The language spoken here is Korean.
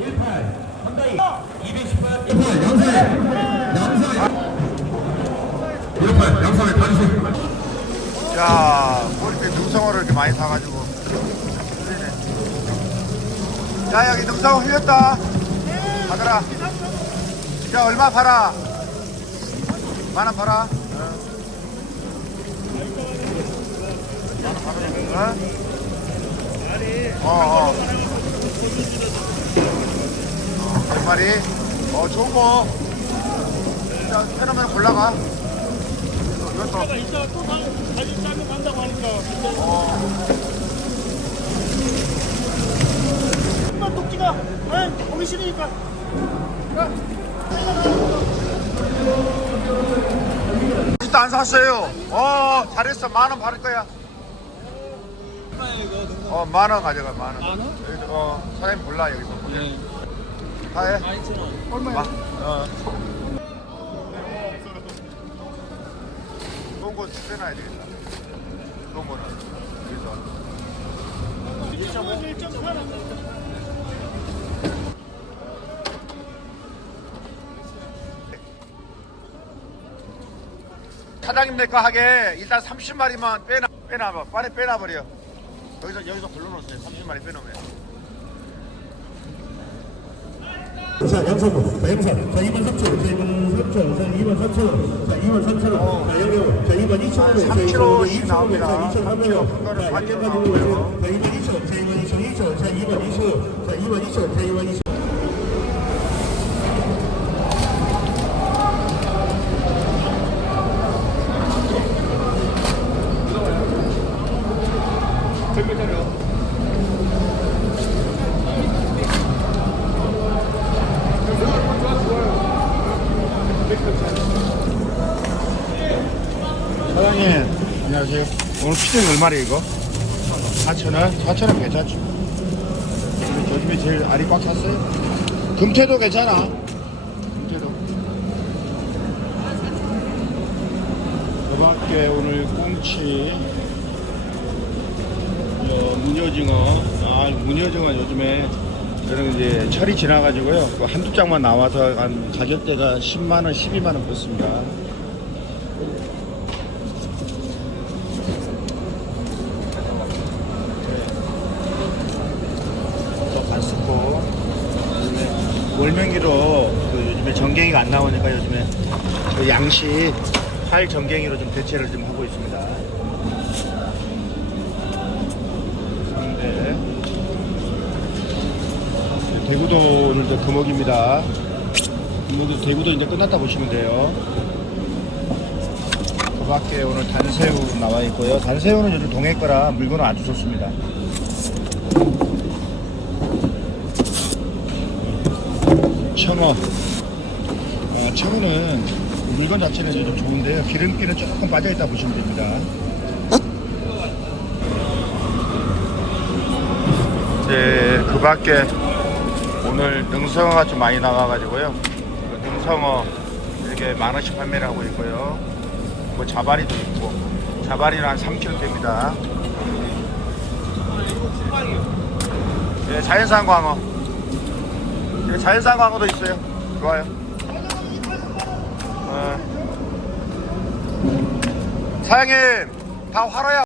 18 한다이 218 18 양사회 양사회 18 양사회 단식 야, 뭐 이렇게 능성어를 이렇게 많이 사가지고. 야, 여기 능성어 흘렸다. 가더라. 야, 얼마 팔아? 만원 팔아? 어? 어, 어. 어, 한 마리. 어, 좋은 거. 자, 페노면 골라가. 이것도. 내가 이따가 또 사, 다시 짜면 간다고 하니까 한번 독지가 에 보기 싫으니까 아직도 안 샀어요. 어, 잘했어. 만 원 받을 거야. 어, 만 원 가져가, 만 원. 만 원? 여기, 어, 사장님 몰라, 여기서. 네. 12,000원 얼마야? 어. 좋은 거 빼놔야 되겠다. 좋은 거는. 여기서. 1.5 1.8원 사장님 내거 하게 일단 30마리만 빼놔, 빼놔봐. 빨리 빼놔버려. 여기서, 여기서 걸러놓으세요. 30마리 빼놓으면. 자, 양사부, 자, 양산, 자, 2만 3천, 자, 2만 3천, 자, 2만 4천, 자, 2만 3천, 자, 영영, 자, 2만 2천 원, 자, 3kg 2만 씩 2천 원, 나옵니다. 자, 2천 한 3kg 명, 큰 거는 자, 4kg 1년 나오고요. 가지고, 자, 2만 2천, 자, 2만 2천, 2천, 자, 2만 2천, 자, 2만 2천, 자, 2만 2천. 사장님 안녕하세요. 오늘 피자 얼마래 이거? 4,000원? 4,000원 괜찮죠. 요즘에 제일 알이 꽉 찼어요. 금태도 괜찮아. 금태도. 그 밖에 오늘 꽁치. 어, 무녀징어. 아 무녀징어 요즘에 그런 이제 철이 지나가지고요. 그 한두 장만 나와서 한 가격대가 10만원 12만원 그렇습니다 월명기로 그 요즘에 전갱이가 안 나오니까 요즘에 그 양식 팔 전갱이로 좀 대체를 좀 하고 있습니다. 상대 대구도 이제 금옥입니다. 금옥도 대구도 이제 끝났다 보시면 돼요. 그 밖에 오늘 단새우 나와 있고요. 단새우는 요즘 동해 거라 물건은 아주 좋습니다. 청어. 어, 청어는 물건 자체는 좀 좋은데요. 기름기는 조금 빠져있다 보시면 됩니다. 네, 그 밖에 오늘 능성어가 좀 많이 나가가지고요. 그 능성어 이렇게 만 원씩 판매를 하고 있고요. 뭐 자바리도 있고, 자바리는 한 3kg 됩니다. 네, 자연산 광어. 여기 자연산 광어도 있어요. 좋아요. 어. 사장님, 다 활어야